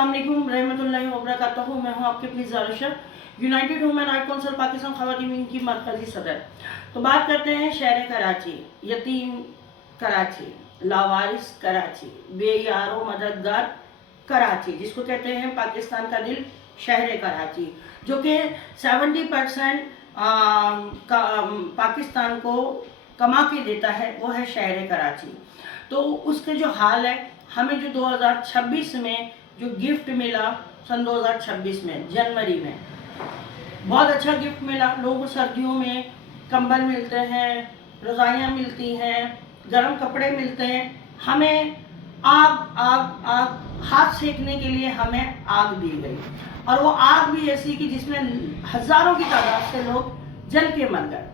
अस्सलाम वालेकुम रहमतुल्लाहि व बरकातहू। मैं हूँ आपकी अपनी Zarisha, United Human Right Council Pakistan ख़वातीन की मरकज़ी सदर। तो बात करते हैं शहर कराची, यतीम कराची, लावारिस कराची, बेयारो मददगार कराची, जिसको कहते हैं पाकिस्तान का दिल शहर कराची, जो कि 70% पाकिस्तान को कमा के देता है, वो है शहर कराची। तो उसके जो हाल है, हमें जो 2026 में जो गिफ्ट मिला, सन 2026 में जनवरी में बहुत अच्छा गिफ्ट मिला। लोगों को सर्दियों में कंबल मिलते हैं, रज़ाइयाँ मिलती हैं, गर्म कपड़े मिलते हैं। हमें आग आग आग हाथ सेकने के लिए हमें आग दी गई, और वो आग भी ऐसी कि जिसमें हज़ारों की तादाद से लोग जल के मर गए।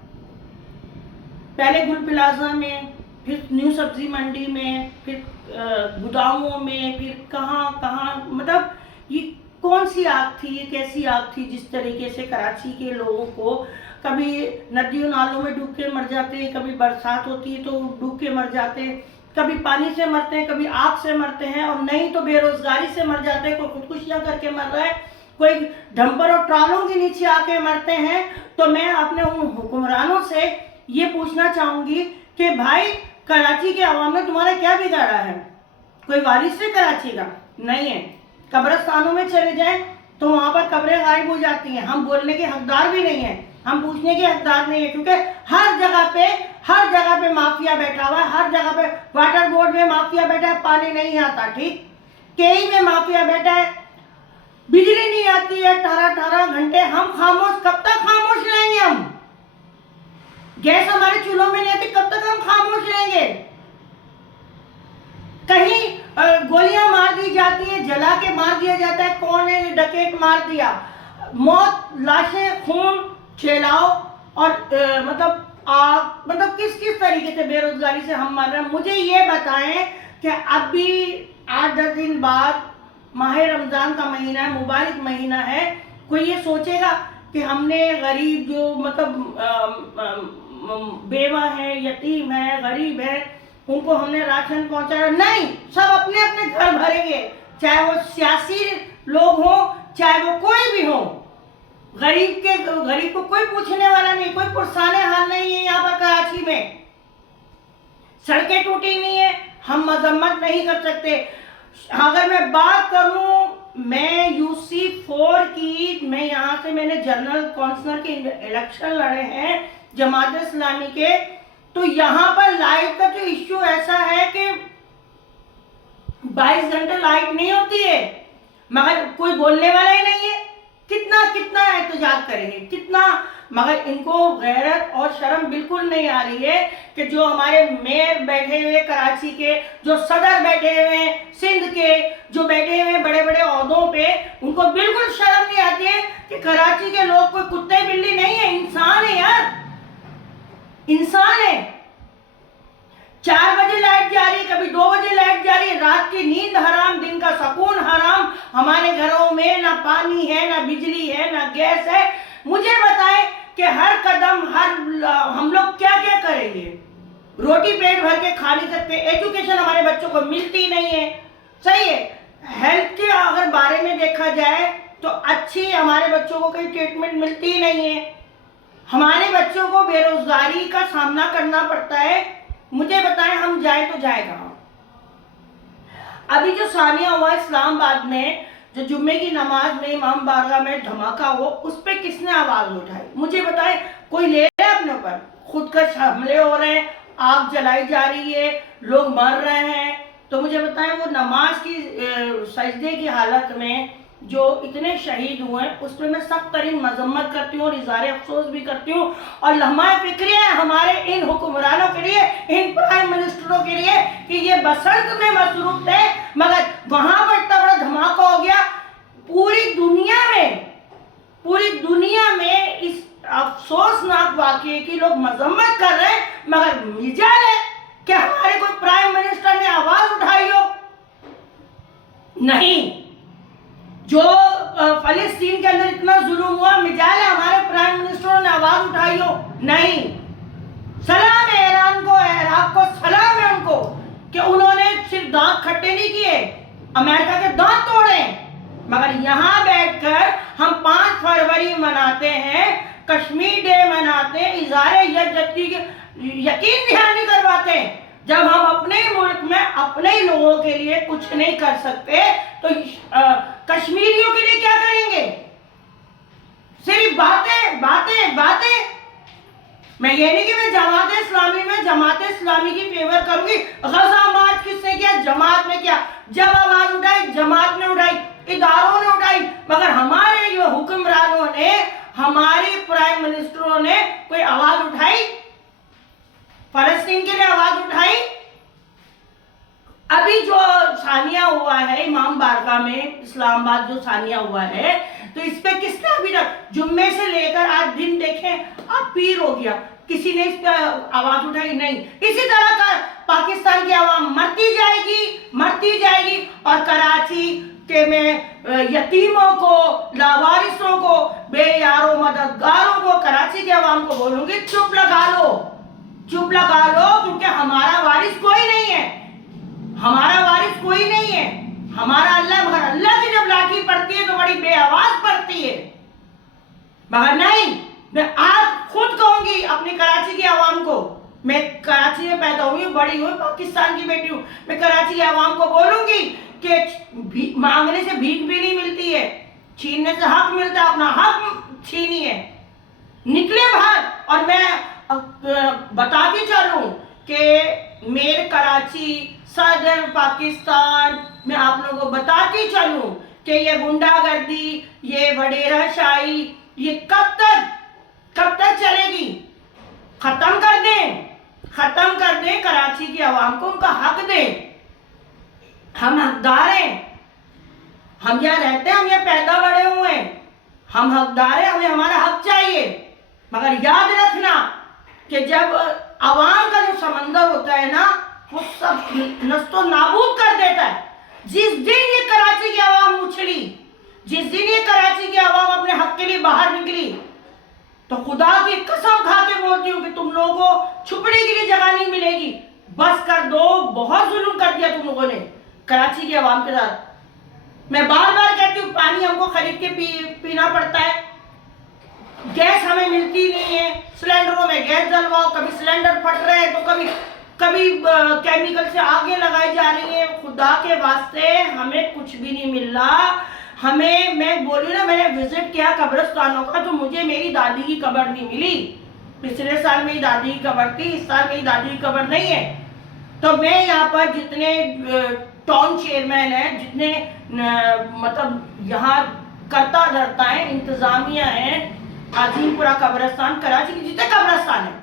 पहले गुल प्लाजा में, फिर न्यू सब्जी मंडी में, फिर गोदामों में, फिर कहाँ कहाँ, मतलब ये कौन सी आग थी, ये कैसी आग थी जिस तरीके से कराची के लोगों को कभी नदियों नालों में डूब के मर जाते हैं, कभी बरसात होती है तो डूब के मर जाते हैं, कभी पानी से मरते हैं, कभी आग से मरते हैं, और नहीं तो बेरोजगारी से मर जाते हैं। कोई खुदकुशियाँ करके मर रहा है, कोई डंपर और ट्रालों के नीचे आके मरते हैं। तो मैं अपने उन हुक्मरानों से ये पूछना चाहूँगी कि भाई, कराची के अवाम ने तुम्हारा क्या बिगाड़ा है? कोई वारिस है कराची का? नहीं है। कब्रिस्तानों में चले जाएं तो वहाँ पर कब्रें गायब हो जाती हैं। हम बोलने के हकदार भी नहीं है, हम पूछने के हकदार नहीं है, क्योंकि हर जगह पे माफिया बैठा हुआ है। हर जगह पे वाटर बोर्ड में माफिया बैठा है, पानी नहीं आता, ठीक, केई में माफिया बैठा है, बिजली नहीं आती है 18 घंटे। हम खामोश, कब तक खामोश रहेंगे? हम गैस हमारे चूल्हों में नहीं आती, कब तक हम खामोश रहेंगे? कहीं गोलियां मार दी जाती है, जला के मार दिया जाता है, कौन है डकैत मार दिया, मौत, लाशें, खून, छेलाओ, और मतलब किस तरीके से बेरोजगारी से हम मर रहे हैं। मुझे ये बताएं कि अभी 8-10 दिन बाद माह रमजान का महीना है, मुबारक महीना है, कोई ये सोचेगा कि हमने गरीब जो बेवा है, यतीम है, गरीब है, उनको हमने राशन पहुंचाया? नहीं, सब अपने अपने घर भरेंगे, चाहे वो सियासी लोग हो, चाहे वो कोई भी हो। गरीब को कोई पूछने वाला नहीं, कोई पुरसाने हाल नहीं है। यहाँ पर कराची में सड़कें टूटी हुई है, हम मजम्मत नहीं कर सकते। अगर मैं बात करूं, मैं UC4 की, मैं यहाँ से, मैंने जनरल काउंसलर के इलेक्शन लड़े हैं जमात इस्लामी के, तो यहाँ पर लाइट का जो इश्यू ऐसा है कि 22 घंटे लाइट नहीं होती है, मगर कोई बोलने वाला ही नहीं है। कितना एहतजाज करेंगे, कितना, मगर इनको गैरत और शर्म बिल्कुल नहीं आ रही है कि जो हमारे मेयर बैठे हुए कराची के, जो सदर बैठे हुए हैं सिंध के, जो बैठे हुए बड़े बड़े ओहदों पे, उनको बिल्कुल शर्म नहीं आती है कि कराची के लोग कोई कुत्ते बिल्ली नहीं है, इंसान है यार, इंसान है। 4 बजे लाइट जा रही है, कभी 2 बजे लाइट जा रही है, रात की नींद हराम, दिन का सुकून हराम। हमारे घरों में ना पानी है, ना बिजली है, ना गैस है। मुझे बताएं कि हर कदम, हम लोग क्या क्या करेंगे? रोटी पेट भर के खा नहीं सकते, एजुकेशन हमारे बच्चों को मिलती नहीं है, सही है। हेल्थ के अगर बारे में देखा जाए तो अच्छी हमारे बच्चों को कोई ट्रीटमेंट मिलती ही नहीं है। हमारे बच्चों को बेरोजगारी का सामना करना पड़ता है। मुझे बताएं, हम जाए तो जाए कहाँ? अभी जो सानिया हुआ इस्लामाबाद में, जो जुम्मे की नमाज में इमाम बारगाह में धमाका हो, उस पर किसने आवाज उठाई? मुझे बताएं, कोई ले रहा है अपने ऊपर? खुदकश हमले हो रहे हैं, आग जलाई जा रही है, लोग मर रहे हैं। तो मुझे बताएं, वो नमाज की सजदे की हालत में जो इतने शहीद हुए हैं, उस पर मैं सख्त तरीन मजम्मत करती हूँ और इज़हार अफसोस भी करती हूँ। और लम्हा फिक्र है हमारे इन हुक्मरानों के लिए, इन प्राइम मिनिस्टरों के लिए, कि ये बसंत में मसरूफ थे, मगर वहां पर इतना बड़ा धमाका हो गया। पूरी दुनिया में इस अफसोसनाक वाक़ये की लोग मजम्मत कर रहे हैं, मगर मिजाल है कि हमारे कोई प्राइम मिनिस्टर ने आवाज उठाई हो? नहीं। जो फलस्तीन के अंदर इतना जुल्म हुआ, मिजाल है हमारे प्राइम मिनिस्टरों ने आवाज उठाई हो? नहीं। सलाम है ईरान को, इराक को सलाम है उनको कि उन्होंने सिर्फ दांत खट्टे नहीं किए, अमेरिका के दांत तोड़े। مگر یہاں بیٹھ کر ہم 5 فروری مناتے ہیں، کشمیر ڈے مناتے ہیں، اظہار یکجہتی کے یقین دہانی کرواتے ہیں، جب ہم اپنے ملک میں اپنے لوگوں کے لیے کچھ نہیں کر سکتے تو کشمیریوں کے لیے کیا کریں گے؟ صرف باتیں باتیں باتیں۔ میں یہ نہیں کہ میں جماعت اسلامی کی فیور کروں گی۔ غزہ مارچ کس نے کیا؟ جماعت نے کیا۔ جب آواز اٹھائی جماعت نے اٹھائی، اداروں نے اٹھائی، مگر ہمارے جو حکمرانوں نے، ہمارے پرائم منسٹروں نے کوئی آواز اٹھائی؟ فلسطین کے لیے آواز اٹھائی؟ ابھی جو ثانیہ ہوا ہے امام بارگاہ میں اسلام آباد، جو ثانیہ ہوا ہے، تو اس پہ کس نے ابھی تک جمعے سے لے کر آج دن دیکھیں اب پیر ہو گیا، کسی نے اس پہ آواز اٹھائی نہیں۔ اسی طرح کا پاکستان کی عوام مرتی جائے گی اور کراچی کے میں یتیموں کو، لاوارثوں کو، بے یاروں مددگاروں کو، کراچی کے عوام کو بولوں گی چپ لگا لو، کیونکہ ہمارا وارث کوئی نہیں ہے، ہمارا اللہ، مگر اللہ کی جب لاٹھی پڑتی ہے تو بڑی بے آواز پڑتی ہے، مگر نہیں۔ میں آج خود کہوں گی اپنی کراچی کی عوام کو، میں کراچی میں پیدا ہوئی، بڑی ہوئی، پاکستان کی بیٹی ہوں، میں کراچی کی عوام کو بولوں گی کہ مانگنے سے بھیک بھی نہیں ملتی ہے، چھیننے سے حق ملتا ہے، اپنا حق چھینیے، نکلے باہر۔ اور میں بتاتی چلوں کہ میرے کراچی، صدر پاکستان میں آپ لوگوں کو بتاتی چلوں کہ یہ گنڈا گردی، یہ وڈیرہ شاہی، یہ کب تک چلے گی؟ ختم کر دیں کراچی کی عوام کو، ان کا حق دیں۔ ہم حقدار ہیں، ہم یہاں رہتے ہیں، ہم یہاں پیدا بڑے ہوئے ہیں، ہم حقدار ہیں، ہمیں ہمارا حق چاہیے۔ مگر یاد رکھنا کہ جب عوام کا جو سمندر ہوتا ہے نا، وہ سب نست و نابود کر دیتا ہے۔ جس دن یہ کراچی کی عوام اچھلی، جس دن یہ کراچی کی عوام اپنے حق کے لیے باہر نکلی، تو خدا کی قسم کھا کے بولتی ہوں کہ تم لوگوں کو چھپنے کے لیے جگہ نہیں ملے گی۔ بس کر دو، بہت ظلم کر دیا تم لوگوں نے کراچی کی عوام کے ساتھ۔ میں بار بار کہتی ہوں پانی ہم کو خرید کے پینا پڑتا ہے، گیس ہمیں ملتی نہیں ہے، سلنڈروں میں گیس ڈلواؤ، کبھی سلنڈر پھٹ رہے ہیں تو کبھی کیمیکل سے آگے لگائی جا رہی ہیں۔ خدا کے واسطے ہمیں کچھ بھی نہیں مل رہا۔ میں بولی نا، میں نے وزٹ کیا قبرستانوں کا تو مجھے میری دادی کی قبر نہیں ملی۔ پچھلے سال میری دادی کی قبر تھی، اس سال میری دادی کی قبر نہیں ہے۔ تو میں یہاں پر جتنے ٹاؤن چیئرمین ہیں، جتنے مطلب یہاں کرتا دھرتا ہے، انتظامیہ ہیں، عظیم پورہ قبرستان، کراچی کے جتنے قبرستان ہیں،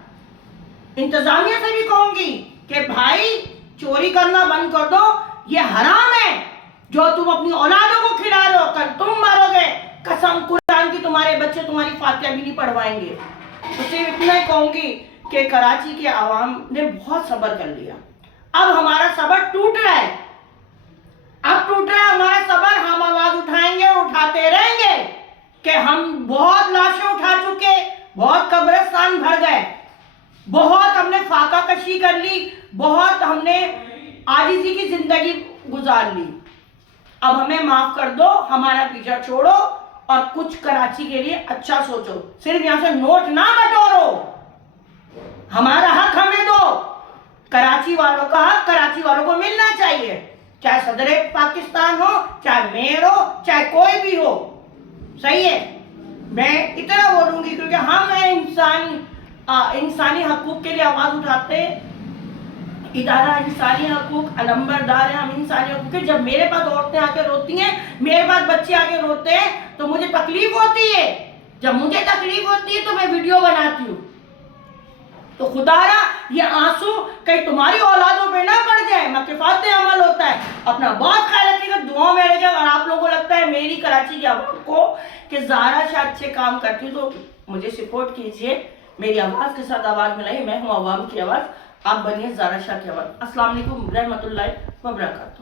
انتظامیہ سے بھی کہوں گی کہ بھائی چوری کرنا بند کر دو، یہ حرام ہے جو تم اپنی اولادوں کو کھلا رہے ہو، کل تم مرو گے، قسم قرآن کی تمہارے بچے تمہاری فاتحہ بھی نہیں پڑھوائیں گے۔ تو صرف اتنا ہی کہوں گی کہ کراچی کے عوام نے بہت صبر کر لیا، اب ہمارا صبر ٹوٹ رہا ہے، ہمارا صبر، ہم آواز اٹھائیں گے اور اٹھاتے رہیں گے کہ ہم بہت لاشیں اٹھا چکے، بہت قبرستان بھر گئے، بہت ہم نے فاقہ کشی کر لی، بہت ہم نے عاجزی کی زندگی گزار لی، اب ہمیں معاف کر دو، ہمارا پیچھا چھوڑو اور کچھ کراچی کے لیے اچھا سوچو، صرف یہاں سے نوٹ نہ بٹورو، ہمارا حق ہمیں دو، کراچی والوں کا حق کراچی والوں کو ملنا چاہیے، چاہے صدر پاکستان ہو، چاہے میئر ہو، چاہے کوئی بھی ہو، صحیح ہے۔ میں اتنا بولوں گی کیونکہ ہم انسانی حقوق کے لیے آواز اٹھاتے ہیں، ادارہ انسانی حقوق علمبردار ہیں ہم انسانی حقوق کے۔ جب میرے پاس عورتیں آ کے روتی ہیں، میرے پاس بچے آ کے روتے ہیں تو مجھے تکلیف ہوتی ہے، جب مجھے تکلیف ہوتی ہے تو میں ویڈیو بناتی ہوں، تو خدا را یہ آنسو کہیں تمہاری اولادوں پہ نہ پڑ جائے، مقفات عمل ہوتا ہے۔ اپنا بہت خیال رکھیے گا، دعاؤں میں رہے گا۔ اور آپ لوگوں کو لگتا ہے میری کراچی کی عوام کو کہ زہرا شاہ اچھے کام کرتی تو مجھے سپورٹ کیجئے، میری آواز کے ساتھ آواز ملائیے، میں ہوں عوام کی آواز، آپ بنیے زہرا شاہ کی آواز۔ السلام علیکم رحمۃ اللہ وبرکاتہ۔